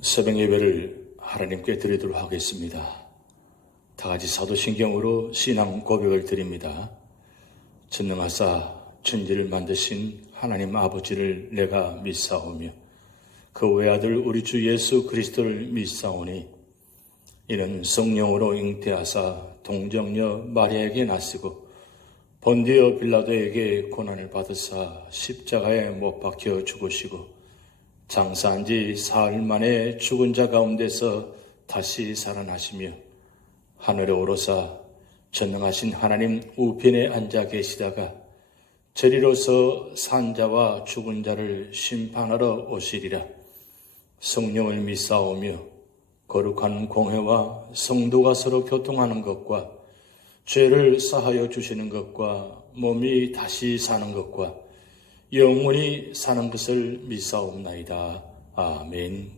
새벽 예배를 하나님께 드리도록 하겠습니다. 다 같이 사도신경으로 신앙 고백을 드립니다. 전능하사 천지를 만드신 하나님 아버지를 내가 믿사오며 그 외아들 우리 주 예수 그리스도를 믿사오니 이는 성령으로 잉태하사 동정녀 마리아에게 나시고 본디오 빌라도에게 고난을 받으사 십자가에 못 박혀 죽으시고 장사한 지 사흘 만에 죽은 자 가운데서 다시 살아나시며 하늘에 오르사 전능하신 하나님 우편에 앉아 계시다가 저리로서 산자와 죽은 자를 심판하러 오시리라. 성령을 믿사오며 거룩한 공회와 성도가 서로 교통하는 것과 죄를 사하여 주시는 것과 몸이 다시 사는 것과 영원히 사는 것을 믿사옵나이다. 아멘.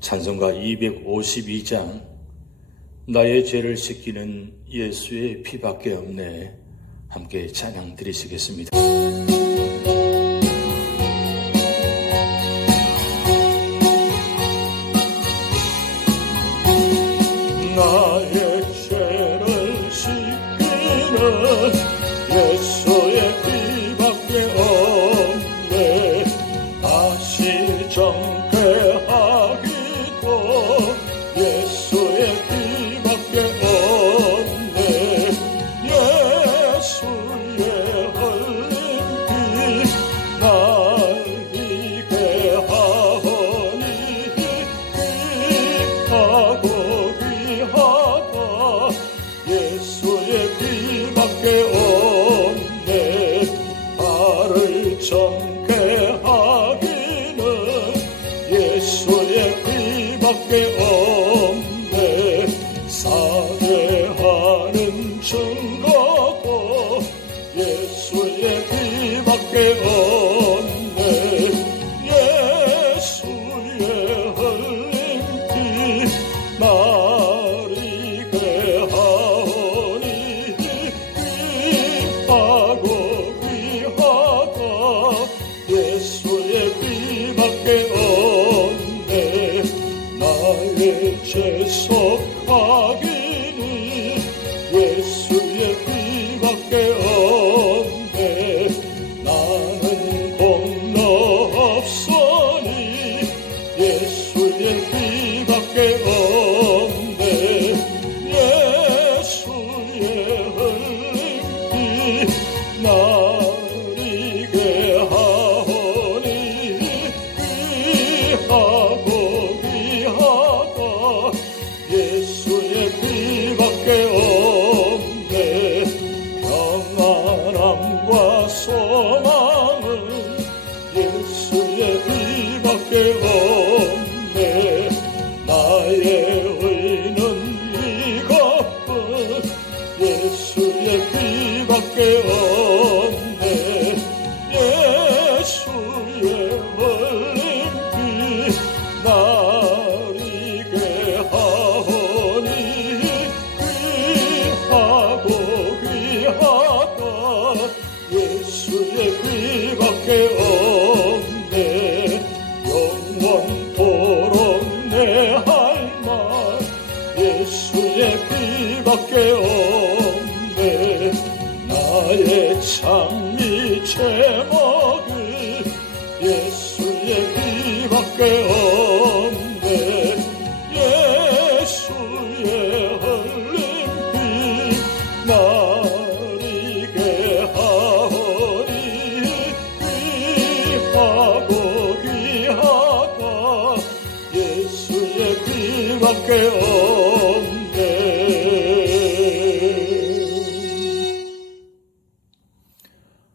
찬송가 252장 나의 죄를 씻기는 예수의 피밖에 없네. 함께 찬양 드리시겠습니다. 나의 죄를 씻기는 예수의 피밖에 없네. 다시 정죄하기도 예수의 피밖에 없네. 예수의 흘린 피 날 이게 하오니 귀하고 귀하다. 예수의 피밖에 없네. 나를 정죄하기는 예수의 피밖에 없네. 살해하는 증거도 예수의 피밖에 없네. 예수의 흘린 피 날 이게 하오니 귀하고 귀하다. 예수의 피밖에 없네. 나의 죄 속하기니 예수의 피밖에 없네. 나는 공로 없으니 예수의 피밖에 없네. 예수의 흘린 피 날 이게 하오니 귀하고 귀하다. 예수의 피밖에 없네. 평안함과 소망은 예수의 피밖에 없네. 나의 의는 이것뿐 예수의 피밖에 없네. 예수의 흘린 피 날 이게 하오니 귀하고 귀하다. 예수의 피밖에 없네. 영원토록 내 할 말 예수의 피밖에 없네. 나의 찬미 제목은 예수의 피밖에 없네. 예수의 흘린 피 날 이게 하오니 귀하고 귀하다. 예수의 피밖에 없네.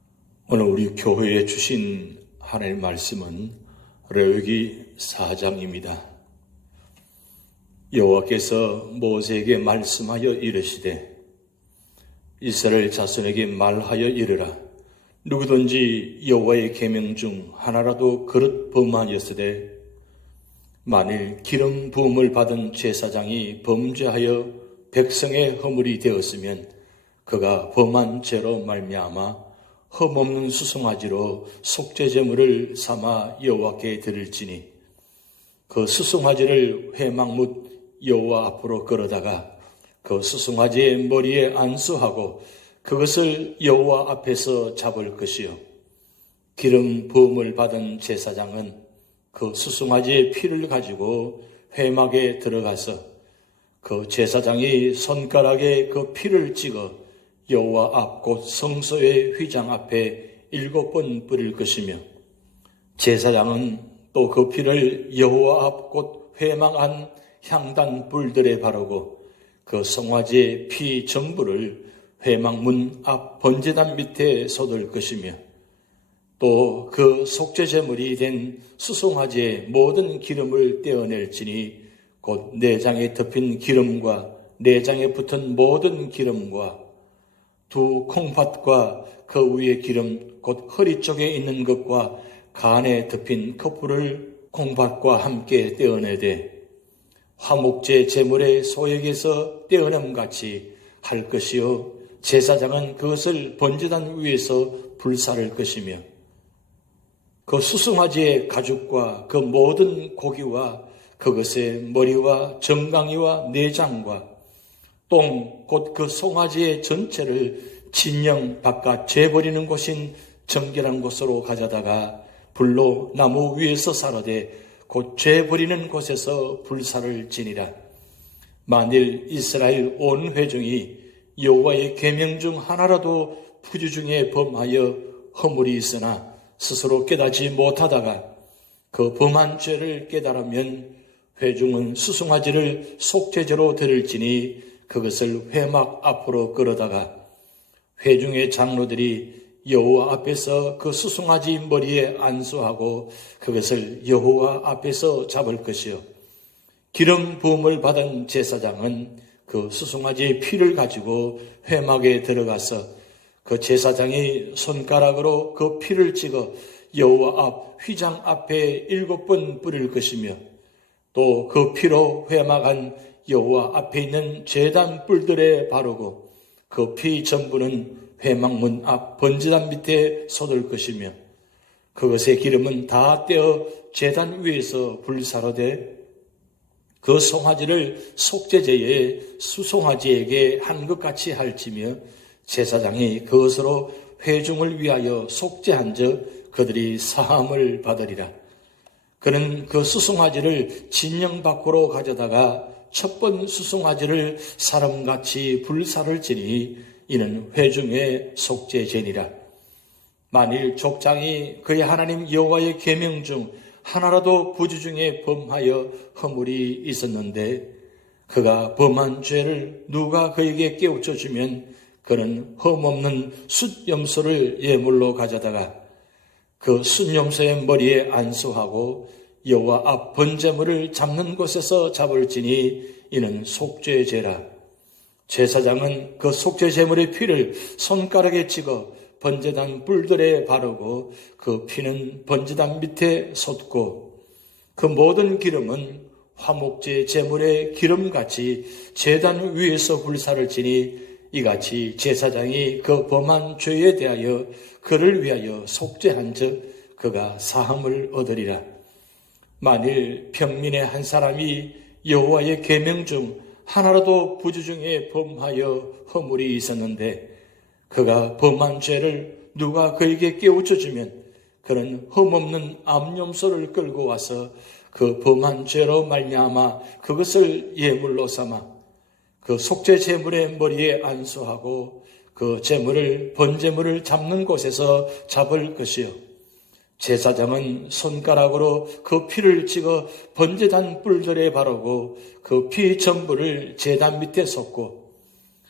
오늘 우리 교회에 주신 하나님의 말씀은 레위기 4장입니다. 여호와께서 모세에게 말씀하여 이르시되 이스라엘 자손에게 말하여 이르라. 누구든지 여호와의 계명 중 하나라도 그릇 범하였으되 만일 기름 부음을 받은 제사장이 범죄하여 백성의 허물이 되었으면 그가 범한 죄로 말미암아 흠없는 수송아지로 속죄제물을 삼아 여호와께 드릴지니 그 수송아지를 회막문 여호와 앞으로 끌어다가 그 수송아지의 머리에 안수하고 그것을 여호와 앞에서 잡을 것이요. 기름 부음을 받은 제사장은 그 수송아지의 피를 가지고 회막에 들어가서 그 제사장이 손가락에 그 피를 찍어 여호와 앞 곧 성소의 휘장 앞에 7번 뿌릴 것이며, 제사장은 또 그 피를 여호와 앞 곧 회막 안 향단 뿔들에 바르고 그 송아지의 피 전부를 회막문 앞 번제단 밑에 쏟을 것이며, 또 그 속죄 제물이 된 수송아지의 모든 기름을 떼어낼지니 곧 내장에 덮인 기름과 내장에 붙은 모든 기름과 두 콩팥과 그 위의 기름 곧 허리 쪽에 있는 것과 간에 덮인 커플을 콩팥과 함께 떼어내되 화목제 제물의 소액에서 떼어냄같이 할 것이요, 제사장은 그것을 번제단 위에서 불사를 것이며, 그 수송아지의 가죽과 그 모든 고기와 그것의 머리와 정강이와 내장과 똥 곧 그 송아지의 전체를 진영 바깥 재버리는 곳인 정결한 곳으로 가져다가 불로 나무 위에서 사르되 곧 재버리는 곳에서 불사를 지니라. 만일 이스라엘 온 회중이 여호와의 계명 중 하나라도 부주 중에 범하여 허물이 있으나 스스로 깨닫지 못하다가 그 범한 죄를 깨달으면 회중은 수송아지를 속죄제로 드릴지니 그것을 회막 앞으로 끌어다가 회중의 장로들이 여호와 앞에서 그 수송아지 머리에 안수하고 그것을 여호와 앞에서 잡을 것이요, 기름 부음을 받은 제사장은 그 수송아지의 피를 가지고 회막에 들어가서 그 제사장이 손가락으로 그 피를 찍어 여호와 앞 휘장 앞에 7번 뿌릴 것이며, 또 그 피로 회막 안 여호와 앞에 있는 제단 뿔들에 바르고 그 피 전부는 회막문 앞 번제단 밑에 쏟을 것이며, 그것의 기름은 다 떼어 제단 위에서 불사르되 그 송아지를 속죄제에 수송아지에게 한 것 같이 할지며, 제사장이 그것으로 회중을 위하여 속죄한 즉 그들이 사함을 받으리라. 그는 그 수송아지를 진영 밖으로 가져다가 첫 번 수송아지를 사람같이 불사를 지니 이는 회중의 속죄제니라. 만일 족장이 그의 하나님 여호와의 계명 중 하나라도 부주 중에 범하여 허물이 있었는데 그가 범한 죄를 누가 그에게 깨우쳐 주면 그는 흠없는 숫염소를 예물로 가져다가 그 숫염소의 머리에 안수하고 여호와 앞 번제물을 잡는 곳에서 잡을지니 이는 속죄제라. 제사장은 그 속죄제물의 피를 손가락에 찍어 번제단 뿔들에 바르고 그 피는 번제단 밑에 쏟고 그 모든 기름은 화목제 제물의 기름같이 제단 위에서 불사를 지니 이같이 제사장이 그 범한 죄에 대하여 그를 위하여 속죄한 즉 그가 사함을 얻으리라. 만일 평민의 한 사람이 여호와의 계명 중 하나라도 부주 중에 범하여 허물이 있었는데 그가 범한 죄를 누가 그에게 깨우쳐 주면 그는 흠없는 암염소를 끌고 와서 그 범한 죄로 말미암아 그것을 예물로 삼아 그 속죄 제물의 머리에 안수하고 그 제물을 번제물을 잡는 곳에서 잡을 것이요, 제사장은 손가락으로 그 피를 찍어 번제단 뿔들에 바르고 그 피 전부를 제단 밑에 쏟고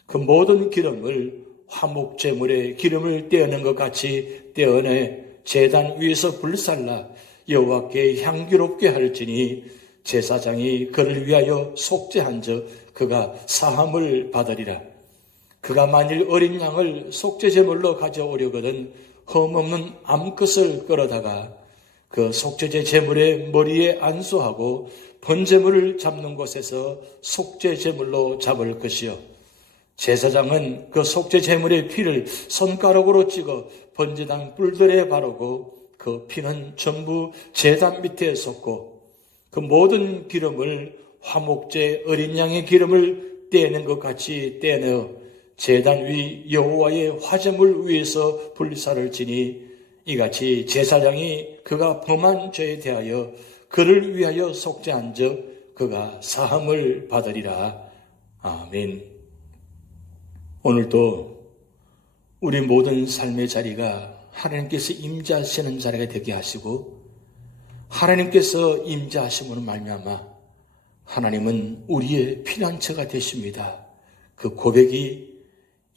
그 모든 기름을 화목제물의 기름을 떼어낸 것 같이 떼어내 제단 위에서 불살라 여호와께 향기롭게 할지니 제사장이 그를 위하여 속죄한 즉 그가 사함을 받으리라. 그가 만일 어린 양을 속죄제물로 가져오려거든 흠없는 암컷을 끌어다가 그 속죄제 제물의 머리에 안수하고 번제물을 잡는 곳에서 속죄제물로 잡을 것이요, 제사장은 그 속죄제물의 피를 손가락으로 찍어 번제단 뿔들에 바르고 그 피는 전부 제단 밑에 쏟고 그 모든 기름을 화목제 어린 양의 기름을 떼는 것 같이 떼내어 제단 위 여호와의 화제물 위에서 불사를 지니 이같이 제사장이 그가 범한 죄에 대하여 그를 위하여 속죄한 즉 그가 사함을 받으리라. 아멘. 오늘도 우리 모든 삶의 자리가 하나님께서 임재하시는 자리가 되게 하시고 하나님께서 임재하심으로 말미암아 하나님은 우리의 피난처가 되십니다. 그 고백이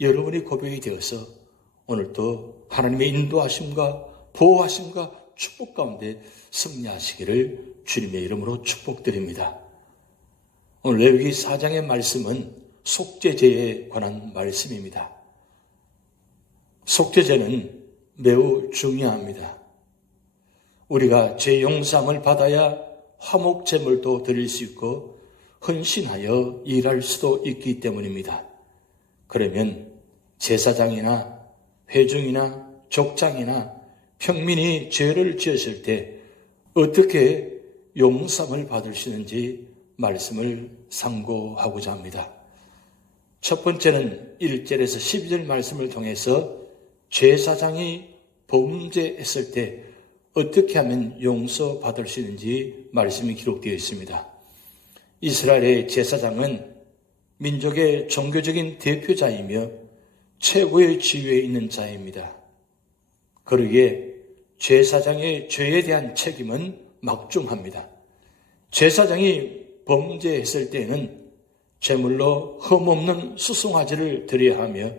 여러분의 고백이 되어서 오늘도 하나님의 인도하심과 보호하심과 축복 가운데 승리하시기를 주님의 이름으로 축복드립니다. 오늘 레위기 4장의 말씀은 속죄제에 관한 말씀입니다. 속죄제는 매우 중요합니다. 우리가 죄 용서함을 받아야 화목제물도 드릴 수 있고 헌신하여 일할 수도 있기 때문입니다. 그러면 제사장이나 회중이나 족장이나 평민이 죄를 지었을 때 어떻게 용서함을 받을 수 있는지 말씀을 상고하고자 합니다. 첫 번째는 1절에서 12절 말씀을 통해서 제사장이 범죄했을 때 어떻게 하면 용서받을 수 있는지 말씀이 기록되어 있습니다. 이스라엘의 제사장은 민족의 종교적인 대표자이며 최고의 지위에 있는 자입니다. 그러기에 제사장의 죄에 대한 책임은 막중합니다. 제사장이 범죄했을 때에는 제물로 흠없는 수송아지를 드려야 하며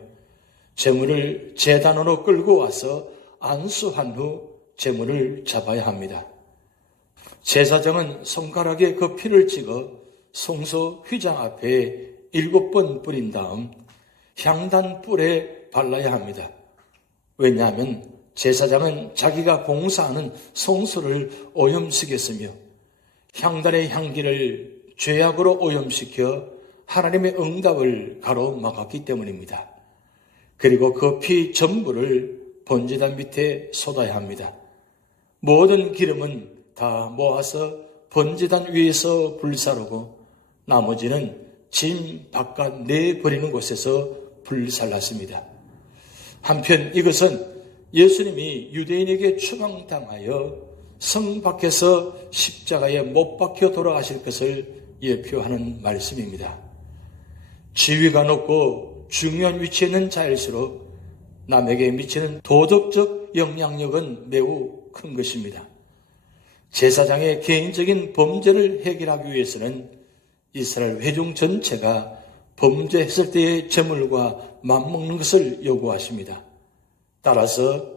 제물을 제단으로 끌고 와서 안수한 후 제물을 잡아야 합니다. 제사장은 손가락에 그 피를 찍어 성소 휘장 앞에 7번 뿌린 다음 향단 뿔에 발라야 합니다. 왜냐하면 제사장은 자기가 봉사하는 성소를 오염시켰으며 향단의 향기를 죄악으로 오염시켜 하나님의 응답을 가로막았기 때문입니다. 그리고 그 피 전부를 번제단 밑에 쏟아야 합니다. 모든 기름은 다 모아서 번제단 위에서 불사르고 나머지는 진 바깥 내버리는 곳에서 불살랐습니다. 한편 이것은 예수님이 유대인에게 추방당하여 성 밖에서 십자가에 못 박혀 돌아가실 것을 예표하는 말씀입니다. 지위가 높고 중요한 위치에 있는 자일수록 남에게 미치는 도덕적 영향력은 매우 큰 것입니다. 제사장의 개인적인 범죄를 해결하기 위해서는 이스라엘 회중 전체가 범죄했을 때의 제물과 맞먹는 것을 요구하십니다. 따라서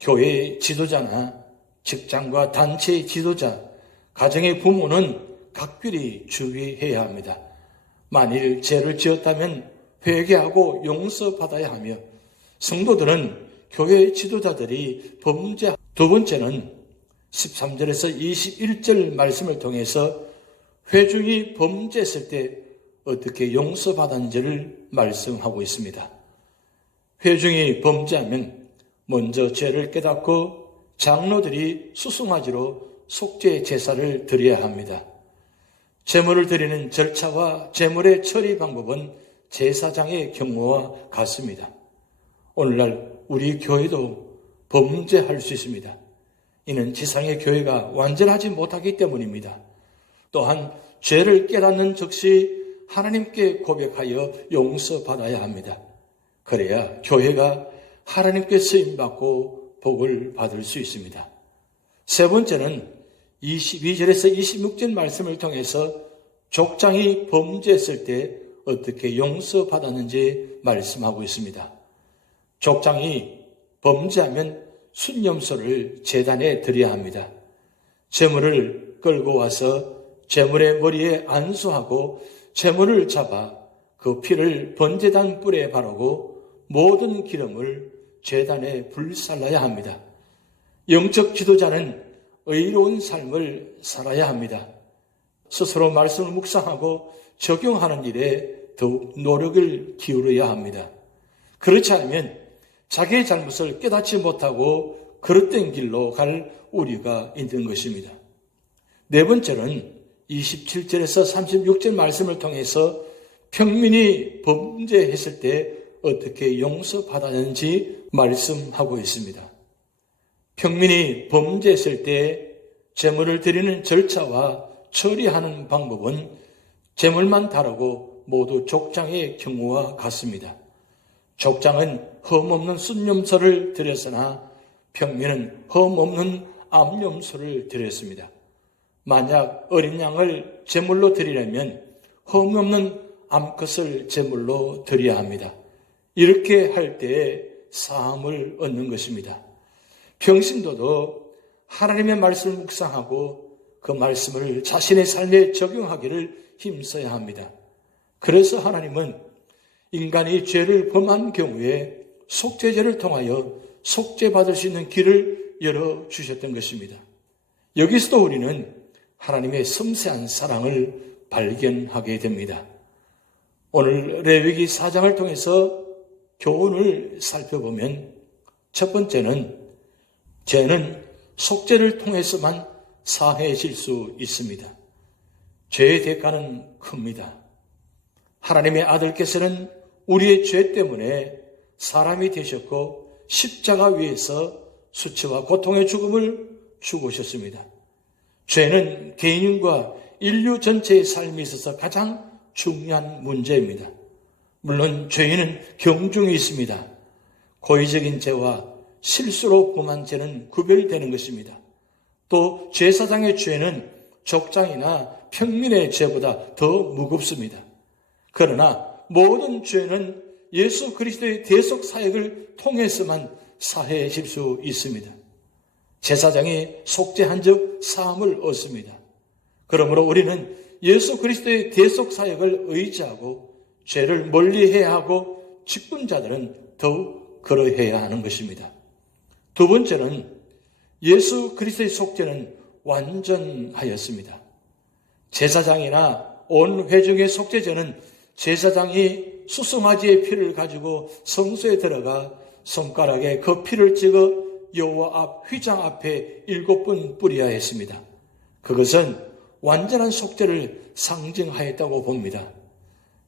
교회의 지도자나 직장과 단체의 지도자, 가정의 부모는 각별히 주의해야 합니다. 만일 죄를 지었다면 회개하고 용서받아야 하며 성도들은 교회 지도자들이 범죄 두 번째는 13절에서 21절 말씀을 통해서 회중이 범죄했을 때 어떻게 용서받았는지를 말씀하고 있습니다. 회중이 범죄하면 먼저 죄를 깨닫고 장로들이 수송아지로 속죄 제사를 드려야 합니다. 제물을 드리는 절차와 제물의 처리 방법은 제사장의 경우와 같습니다. 오늘날 우리 교회도 범죄할 수 있습니다. 이는 지상의 교회가 완전하지 못하기 때문입니다. 또한 죄를 깨닫는 즉시 하나님께 고백하여 용서받아야 합니다. 그래야 교회가 하나님께 쓰임받고 복을 받을 수 있습니다. 세 번째는 22절에서 26절 말씀을 통해서 족장이 범죄했을 때 어떻게 용서받았는지 말씀하고 있습니다. 족장이 범죄하면 순념소를 제단에 드려야 합니다. 제물을 끌고 와서 제물의 머리에 안수하고 제물을 잡아 그 피를 번제단 뿔에 바르고 모든 기름을 제단에 불살라야 합니다. 영적 지도자는 의로운 삶을 살아야 합니다. 스스로 말씀을 묵상하고 적용하는 일에 더욱 노력을 기울여야 합니다. 그렇지 않으면 자기의 잘못을 깨닫지 못하고 그릇된 길로 갈 우리가 있는 것입니다. 네 번째는 27절에서 36절 말씀을 통해서 평민이 범죄했을 때 어떻게 용서받았는지 말씀하고 있습니다. 평민이 범죄했을 때 제물을 드리는 절차와 처리하는 방법은 제물만 다르고 모두 족장의 경우와 같습니다. 족장은 흠없는 순염소를 드렸으나 평민은 흠없는 암염소를 드렸습니다. 만약 어린 양을 제물로 드리려면 흠없는 암컷을 제물로 드려야 합니다. 이렇게 할 때에 사함을 얻는 것입니다. 평신도도 하나님의 말씀을 묵상하고 그 말씀을 자신의 삶에 적용하기를 힘써야 합니다. 그래서 하나님은 인간이 죄를 범한 경우에 속죄제를 통하여 속죄받을 수 있는 길을 열어주셨던 것입니다. 여기서도 우리는 하나님의 섬세한 사랑을 발견하게 됩니다. 오늘 레위기 4장을 통해서 교훈을 살펴보면 첫 번째는 죄는 속죄를 통해서만 사해질 수 있습니다. 죄의 대가는 큽니다. 하나님의 아들께서는 우리의 죄 때문에 사람이 되셨고 십자가 위에서 수치와 고통의 죽음을 죽으셨습니다. 죄는 개인과 인류 전체의 삶에 있어서 가장 중요한 문제입니다. 물론 죄인은 경중이 있습니다. 고의적인 죄와 실수로 범한 죄는 구별되는 것입니다. 또 제사장의 죄는 족장이나 평민의 죄보다 더 무겁습니다. 그러나 모든 죄는 예수 그리스도의 대속 사역을 통해서만 사해질 수 있습니다. 제사장이 속죄한 즉 사함을 얻습니다. 그러므로 우리는 예수 그리스도의 대속 사역을 의지하고 죄를 멀리해야 하고 직분자들은 더욱 그러해야 하는 것입니다. 두 번째는 예수 그리스도의 속죄는 완전하였습니다. 제사장이나 온 회중의 속죄제는 제사장이 수송아지의 피를 가지고 성소에 들어가 손가락에 그 피를 찍어 여호와 앞 휘장 앞에 7번 뿌려야 했습니다. 그것은 완전한 속죄를 상징하였다고 봅니다.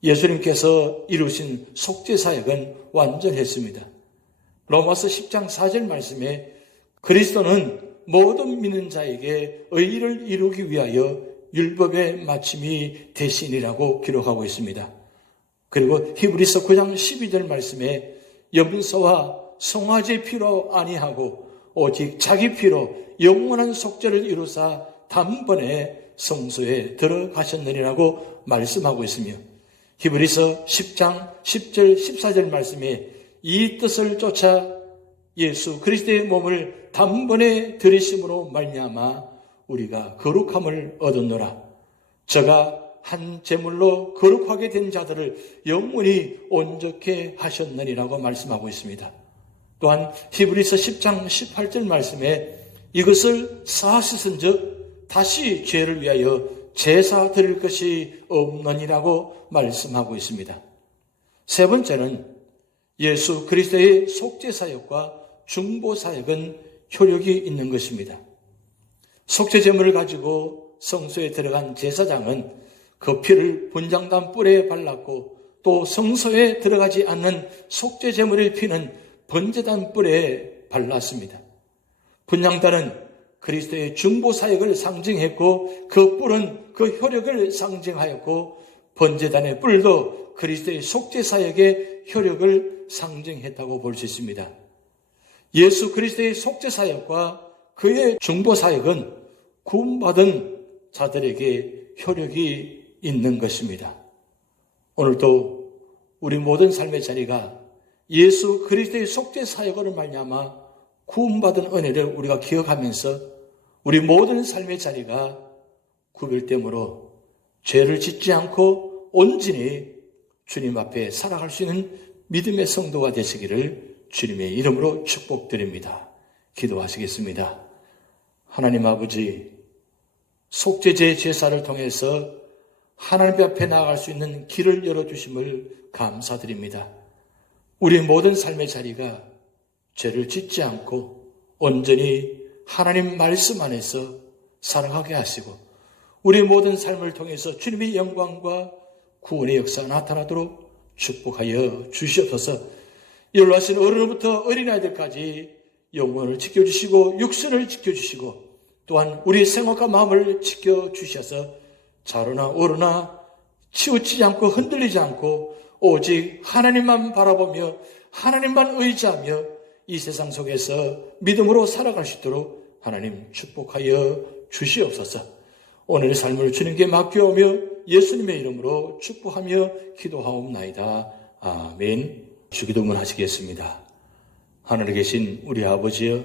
예수님께서 이루신 속죄 사역은 완전했습니다. 로마서 10장 4절 말씀에 그리스도는 모든 믿는 자에게 의를 이루기 위하여 율법의 마침이 되시니라고 기록하고 있습니다. 그리고 히브리서 9장 12절 말씀에 염소와 송아지의 피로 아니하고 오직 자기 피로 영원한 속죄를 이루사 단번에 성소에 들어가셨느니라고 말씀하고 있으며 히브리서 10장 10절 14절 말씀에 이 뜻을 쫓아 예수 그리스도의 몸을 단번에 들이심으로 말미암아 우리가 거룩함을 얻었노라. 저가 한 제물로 거룩하게 된 자들을 영원히 온전케 하셨느니라고 말씀하고 있습니다. 또한 히브리서 10장 18절 말씀에 이것을 사하셨은즉 다시 죄를 위하여 제사 드릴 것이 없느니라고 말씀하고 있습니다. 세 번째는 예수 그리스도의 속죄 사역과 중보 사역은 효력이 있는 것입니다. 속죄 제물을 가지고 성소에 들어간 제사장은 그 피를 분향단 뿔에 발랐고 또 성소에 들어가지 않는 속죄 제물의 피는 번제단 뿔에 발랐습니다. 분향단은 그리스도의 중보 사역을 상징했고 그 뿔은 그 효력을 상징하였고 번제단의 뿔도 그리스도의 속죄 사역의 효력을 상징했다고 볼 수 있습니다. 예수 그리스도의 속죄 사역과 그의 중보 사역은 구원받은 자들에게 효력이 있는 것입니다. 오늘도 우리 모든 삶의 자리가 예수 그리스도의 속죄 사역으로 말미암아 구원받은 은혜를 우리가 기억하면서 우리 모든 삶의 자리가 구별됨으로 죄를 짓지 않고 온전히 주님 앞에 살아갈 수 있는 믿음의 성도가 되시기를 주님의 이름으로 축복드립니다. 기도하시겠습니다. 하나님 아버지, 속죄제 제사를 통해서 하나님 앞에 나아갈 수 있는 길을 열어주심을 감사드립니다. 우리 모든 삶의 자리가 죄를 짓지 않고 온전히 하나님 말씀 안에서 살아가게 하시고 우리 모든 삶을 통해서 주님의 영광과 구원의 역사가 나타나도록 축복하여 주시옵소서. 연로하신 어른부터 어린아이들까지 영혼을 지켜주시고 육신을 지켜주시고 또한 우리 생각과 마음을 지켜주셔서 자로나 오르나 치우치지 않고 흔들리지 않고 오직 하나님만 바라보며 하나님만 의지하며 이 세상 속에서 믿음으로 살아갈 수 있도록 하나님 축복하여 주시옵소서. 오늘의 삶을 주님께 맡겨오며 예수님의 이름으로 축복하며 기도하옵나이다. 아멘. 주기도문 하시겠습니다. 하늘에 계신 우리 아버지여,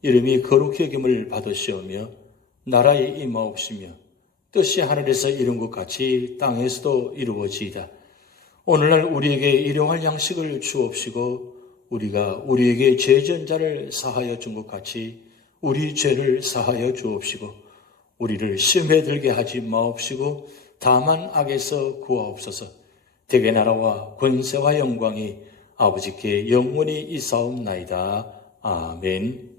이름이 거룩히 여김을 받으시오며 나라에 임하옵시며 뜻이 하늘에서 이룬 것 같이 땅에서도 이루어지이다. 오늘날 우리에게 일용할 양식을 주옵시고 우리가 우리에게 죄 지은 자를 사하여 준 것 같이 우리 죄를 사하여 주옵시고 우리를 시험에 들게 하지 마옵시고 다만 악에서 구하옵소서. 대개 나라와 권세와 영광이 아버지께 영원히 있사옵나이다. 아멘.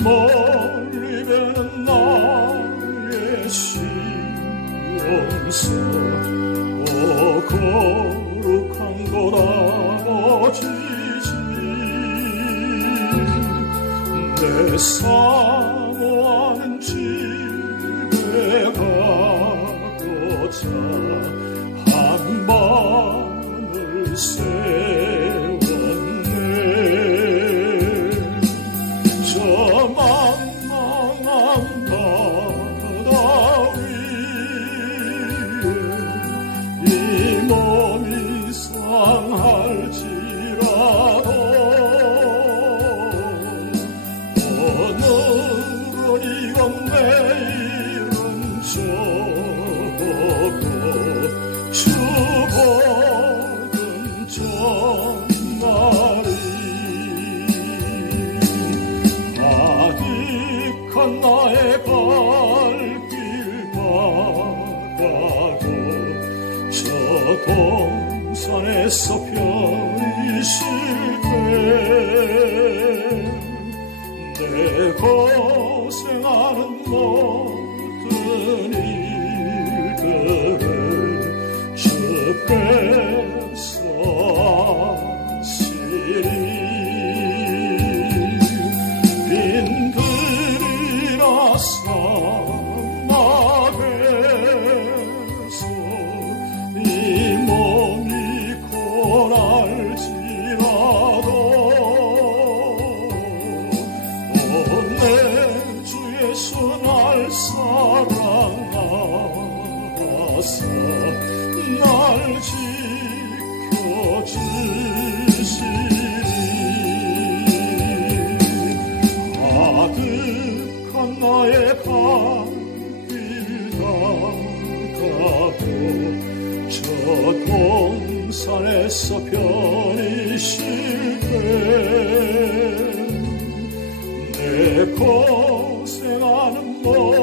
멀리 배는 나의 시온서 오 거룩한 곳 아버지지 내 사모하는 집에 가고자 한 반을 세웠네. 저 망망한 바다 위에 이 몸이 상할지라도 오늘은 이건 내일은 저고 주복은 전날이 아득한 나의 발길 바라고 저 동산에서 편히 쉴 때 내 고생하는 모든 일들을 주께서 아시리. 빈들이나 사막에서 이 몸이 고날지라도 내 주 예수 날 사랑하사 날 지켜주시리. 아득한 나의 발길 닦아도 저 동산에서 편히 쉴 때 내 고생하는 모든